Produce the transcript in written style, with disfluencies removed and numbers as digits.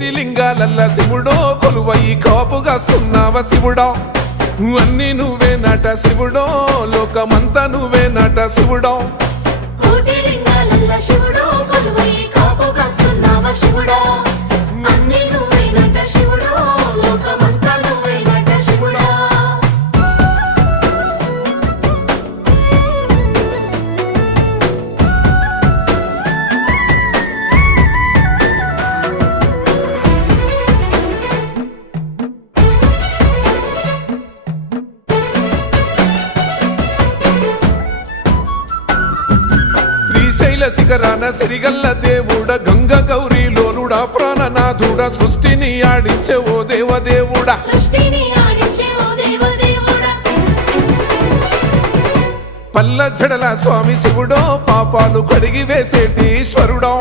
కోటి లింగాలల్ల శివుడో కొలువయి కాపుగాస్తున్నావ శివుడా అన్ని నువ్వే నట శివుడో లోకమంతా నువ్వే నట శివుడో కోటి లింగాలల్ల శివుడో కొలువయి కాపుగాస్తున్నావ శివుడా అన్ని నువ్వే నట శివుడో లోకమంతా నువ్వే నట శివుడా శ్రీశైల శిఖరాన సిరిగల్ల దేవుడ గంగ గౌరీ లోలుడా ప్రాణనాథుడా సృష్టిని ఆడించే ఓ దేవదేవుడా సృష్టిని ఆడించే ఓ దేవదేవుడా పల్ల జడల స్వామి శివుడో పాపాలు కడిగి వేసేటి ఈశ్వరుడో